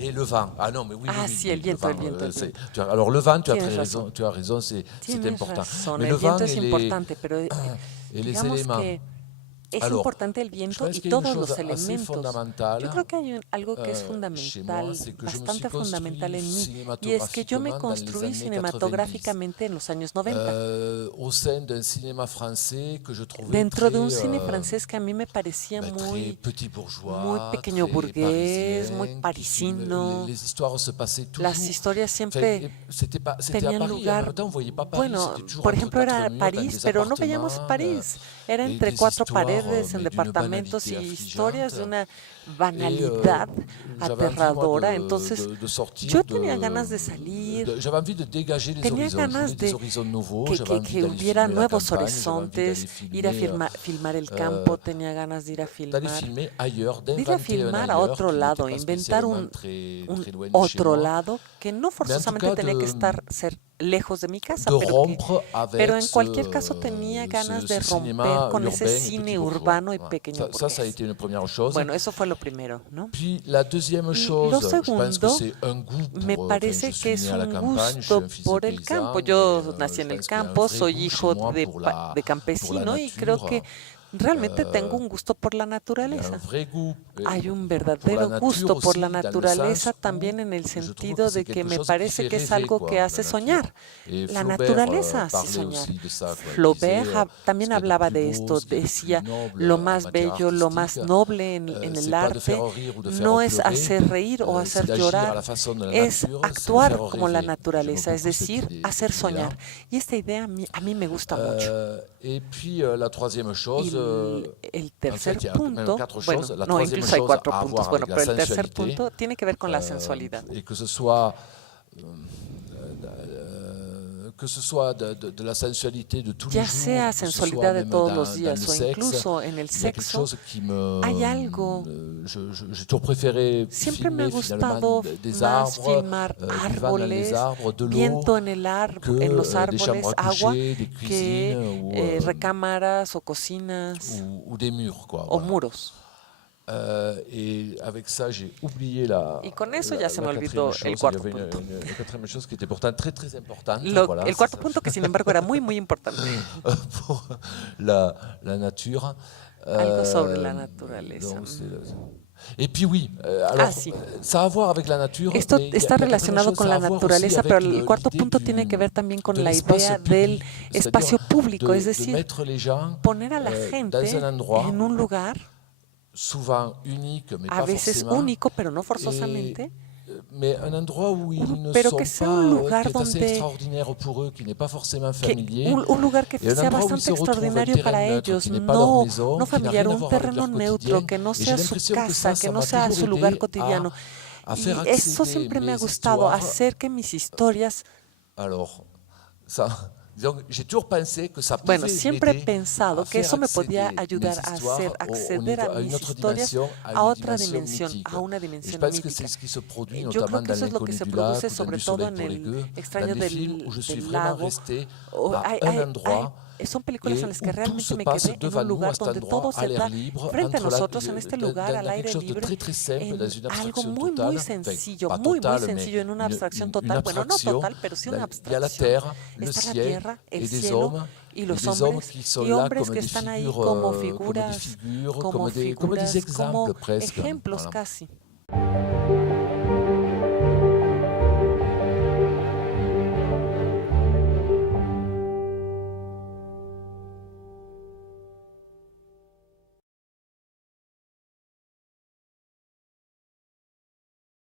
Et le vent. Ah non, mais oui, Ah, oui, sí, oui, el oui, le viento, el vent. viento, el viento. Alors le vent, Tienes razón. tu as raison, c'est Tienes important. razón, Mais el le vent viento es importante, pero et les digamos éléments. que es Alors, importante el je viento pense y qu'il y a une todos chose los assez elementos. Yo fondamentale creo que hay algo que es chez moi, fundamental, c'est que je me suis bastante fundamental construit en mí, y es que yo me cinématographiquement dans les construí années 90, cinematográficamente en los años 90, au sein d'un cinéma français que je trouvais dentro de un très, cine francés que a mí me parecía très muy, petit muy bourgeois, pequeño très burgués, muy parisien, qui parisino. les histoires se passaient Las toujours. historias Enfin, siempre c'était à tenían Paris, et en lugar, même temps on ne voyait pas Paris, bueno, c'était toujours por entre ejemplo quatre era murs, dans París, des pero no veíamos appartements, París. Era et entre des cuatro histoires, paredes, en mais d'une departamentos y banalité historias affligeante. de una Et banalidad j'avais envie, moi, aterradora. Entonces, de sortir, yo tenía ganas de salir, j'avais envie de dégager les tenía horizons. Je voulais ganas des de horizons nouveaux, j'avais envie que d'aller hubiera filmer la nuevos campagne, j'avais envie d'aller horizontes, ir a filmer, filmar el euh, campo, tenía ganas d'aller filmer ailleurs, de ir a d'inventer un filmar a ailleurs otro qui n'était lado, pas inventar spécialement très, un très loin de chez otro moi, lado que no mais en tout forzosamente cas tenía que ser lejos de mi casa, de rompre pero avec en cualquier caso tenía ganas de ce romper cinéma con ese urbain et cine petit bourgeois. urbano y Voilà. pequeño Ça a burgués. été une première chose. Bueno, eso fue lo primero, ¿no? Puis la deuxième Y lo chose, je pense que segundo, c'est un goût me pour. Enfin, je parece que suis es né à la un campagne, je suis gusto un fils de por el campo. paysan, Yo et nací je en el pense qu'il y a un campo, vrai soy goût chez hijo moi de pour la campesino y creo que nature. realmente tengo Euh, un gusto por la il y a un naturaleza. vrai goût Hay un pour la verdadero nature gusto por la aussi, dans le naturaleza sens también où en el je trouve que sentido c'est de que quelque me chose qui parece fait que es rêver, algo que quoi, la hace nature. soñar. Et La Flaubert naturaleza hace parlait soñar. aussi de ça, quoi. Il disait Flaubert ce también qu'il y a de hablaba plus de beau, esto, ce qu'il y a de plus decía, noble lo en más matière bello, lo artistique, más noble en el c'est pas de faire arte rire ou de faire no es pleurer, hacer reír o c'est hacer d'agir à la llorar, façon de la es nature, c'est de actuar faire como la rêver. J'aime naturaleza, es beaucoup decir, hacer cette idée-là. soñar. Y esta idea a mí me gusta mucho. Et puis la troisième Y chose, el en fait, tercer il y a même punto, quatre bueno, choses. La no, troisième incluso hay chose cuatro à puntos, voir bueno, avec la pero el tercer sensualité, punto tiene que ver con la sensualidad. et que ce soit de la sensualité de tous les Ya jours, sea que ce soit sensualidad de même todos los dans le días o sexe, incluso en el il y a quelque sexo, chose qui me... hay algo. J'ai toujours préféré Siempre me ha filmer finalement gustado des más arbres, filmar du vent dans les árboles, arbres, de l'eau, viento en en los que des chambres árboles, à agua, coucher, des que cuisines recámaras o cocinas ou des murs, quoi. o Voilà. muros. Et avec ça, j'ai oublié Y con eso ya se me quatrième olvidó chose. el Il y cuarto avait punto. une quatrième chose qui était pourtant très très importante. Voilà, El cuarto punto que sin embargo era muy, muy importante. pour la nature. Algo sobre la naturaleza. Donc, et puis oui, alors sí. ça a à voir avec la nature. Esto mais está il y a relacionado quelque con chose, la ça a à voir aussi naturaleza, avec pero el cuarto l'idée punto tiene que ver también con de la l'espace idea public, del c'est-à-dire espacio público, es de decir, mettre les gens poner a la dans gente un endroit en un lugar souvent unique, mais a pas veces forcément, único, pero no forzosamente, mais un endroit où ils ne pero sont que sea pas, un lugar qui est assez donde extraordinaire pour eux, qui n'est pas forcément familier, un lugar que et un sea endroit où ils bastante se retrouvent un extraordinario terrain para neutre, ellos, qui n'est pas leur no, maison, no qui n'a familiar, rien à un voir avec terreno leur quotidien. neutro, que no Et j'ai sea su l'impression que casa, ça que no m'a sea toujours su lugar aidé cotidiano. à Y faire eso accéder siempre me ha mes gustado, histoires. hacer que mis historias. Alors, ça, donc, j'ai toujours pensé que ça Bueno, pouvait siempre he m'aider pensado à que eso faire me podía accéder ayudar mes a histoires acceder a à une mis autre historias dimension, à a une otra dimension dimensión, mythique. a una Et je dimensión pense que mítica. c'est ce qui se produit Yo creo notamment que dans eso es lo que l'inconnu se du lac produce ou dans sobre du todo soleil en pour les gueux, el dans extraño des films où je suis del vraiment lago. resté O à un endroit son películas et en las que où tout realmente se me passe quedé en devant un nous à lugar cet donde endroit todo à se l'air da libre, frente a entre nosotros en este lugar al dans aire quelque chose de libre, très très simple, dans en une algo abstraction muy, totale, muy enfin, sencillo, pas muy, muy totale, mais sencillo, en una abstracción total. Bueno, no abstraction. total, pero sí una Il y a la abstracción. terre, le Está la ciel tierra, el et des cielo hommes, y los des hommes hombres qui sont y là hombres comme que des están ahí figures, como comme des figuras, figures, como comme des figuras, exemples como presque. ejemplos Voilà. casi.